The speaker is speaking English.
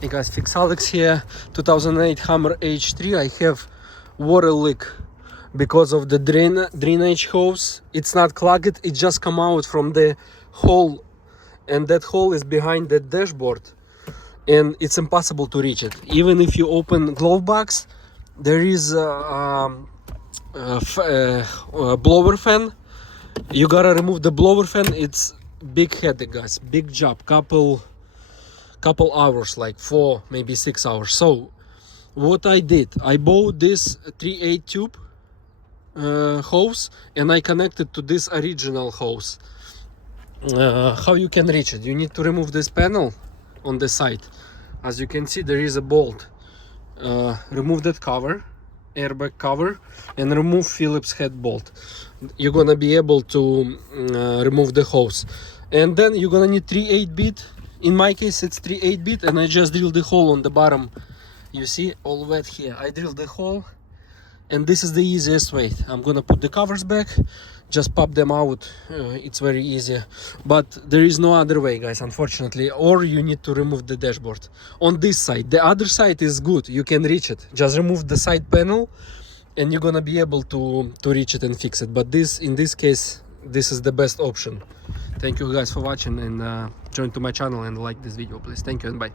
Hey guys, FixAlex here, 2008 Hummer H3. I have water leak because of the drainage hose. It's not clogged, it just come out from the hole, and that hole is behind the dashboard and it's impossible to reach it. Even if you open glove box, there is a blower fan. You gotta remove the blower fan. It's big headache, guys, big job, couple hours, like 4 maybe 6 hours. So what I did, I bought this 3/8 tube hose and I connected to this original hose. How you can reach it? You need to remove this panel on the side. As you can see, there is a bolt. Remove that cover, airbag cover, and remove Phillips head bolt. You're gonna be able to remove the hose, and then you're gonna need 3/8 bit. In my case it's 3/8 bit, and I just drilled the hole on the bottom. You see, all wet here. I drilled the hole, and this is the easiest way. I'm gonna put the covers back, just pop them out. It's very easy, but there is no other way, guys, unfortunately. Or you need to remove the dashboard on this side. The other side is good, you can reach it. Just remove the side panel and you're gonna be able to reach it and fix it. But in this case, this is the best option. Thank you guys for watching, and join to my channel and like this video, please. Thank you and bye.